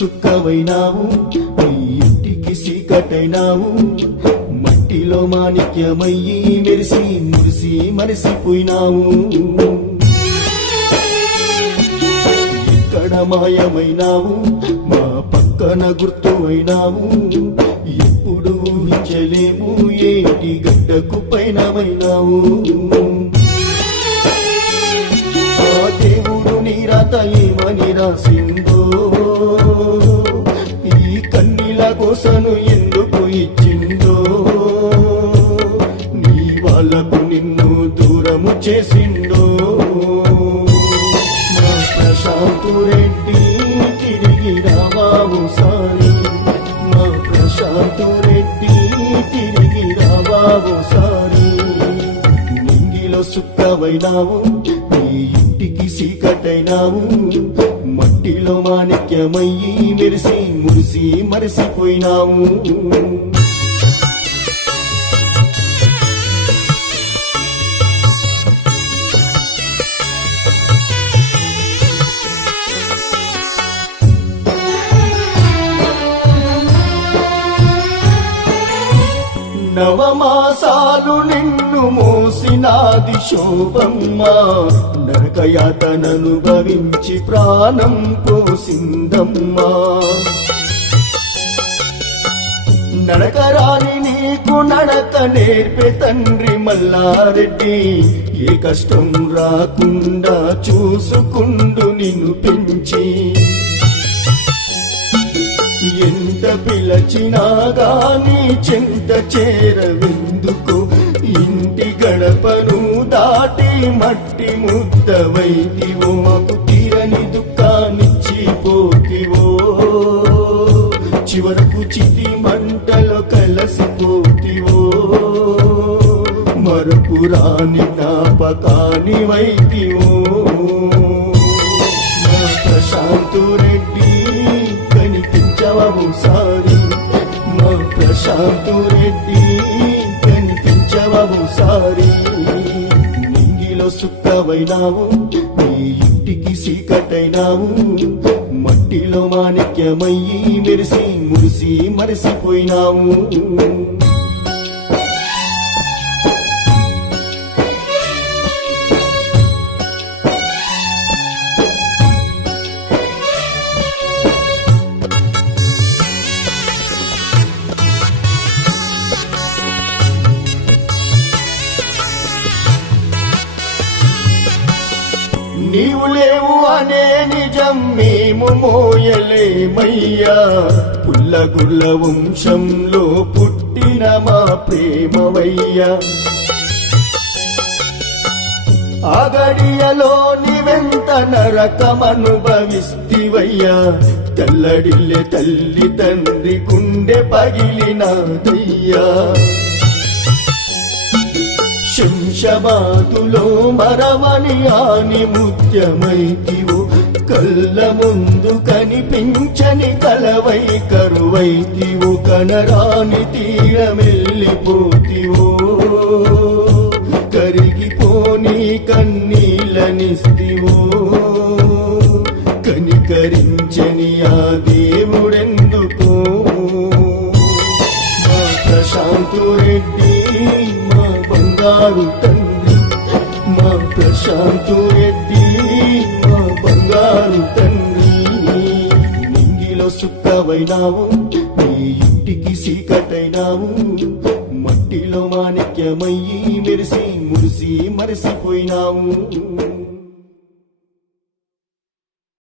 సుక్కవైనావు, నీ ఇంటికి సీకటైనావు. మట్టిలో మాణిక్యమయ్యి మెరిసి మురిసి మరిసిపోయినావు. ఎక్కడ మాయమైనావు, మా పక్కన గుర్తు అయినావు. ఎప్పుడు ఊహించలేము ఏటి గడ్డకు పైనమైనావు. ఆ దేవుడు నీ రాత ఏమని రాసిందో, ఈ కన్నీల కోసను ఎందుకు ఇచ్చిందో. నీ వాళ్ళకు నిన్ను దూరము చేసిందో. మా ప్రశాంతు రెడ్డి తిరిగి రావావు సారి, మా ప్రశాంతు రెడ్డి తిరిగి రావావు సారి. నింగిలో సుక్కవైనావు, నీ ఇంటికి సీకటైనావు. మట్టిలో మాణిక్యమయ్యి మెరిసి మురిసి మరిసిపోయినావు. నవమాసాలు నిన్ను మోసినాది శోభమ్మ, నరకయాతననుభవించి ప్రాణం పోసిందమ్మా. నడకరాని నీకు నడక నేర్పే తండ్రి మల్లారెడ్డి, ఏ కష్టం రాకుండా చూసుకుండు నిన్ను పెంచి. ఎంత పిలచినా గాని చెంత చేరవెందుకు, ఇంటి గడపను దాటి మట్టి ముద్దవైతివో. మాకు తీరని దుఃఖాన్నిచ్చిపోతివో, చివరకు చితి మంటలో కలసిపోతివో. మరపురాని జ్ఞాపకాని వైతివో. మా ప్రశాంతు రెడ్డి కనిపించవము సారి, మా ప్రశాంతు రెడ్డి కనిపించవము సారి. నింగిలో సుక్కవైనావు, నీ ఇంటికి సీకటైనావు. మట్టిలో మాణిక్యమయ్యి మెరిసి మురిసి మరిసిపోయినావు. నీవు లేవు అనే నిజం మేము మోయలేమయ్యా. పుల్లగుల్ల వంశంలో పుట్టిన మా ప్రేమవయ్యా. ఆ గడియలో నీవెంత నరకమనుభవిస్తివయ్యా. తెల్లడిల్లె తల్లి తండ్రి గుండె పగిలినాదయ్యా. శంషాబాదులో మరవని ఆని ముత్యమైతివో. కళ్ళ ముందు కనిపించని కలవై కరువైతివో. కనరాని తీరమెల్లిపోతివో. కరిగిపోని కన్నీళ్ళనిస్తివో. కనికరించని ఆ దేవుడెందుకో. మా ప్రశాంతు రెడ్డి మా బంగారు తండ్రి, మా ప్రశాంతు రెడ్డి మా బంగారు తండ్రి. నింగిలో సుక్కవైనావు, నీ ఇంటికి సీకటైనావు. మట్టిలో మాణిక్యమయ్యి మెరిసి మురిసి మరిసిపోయినావు.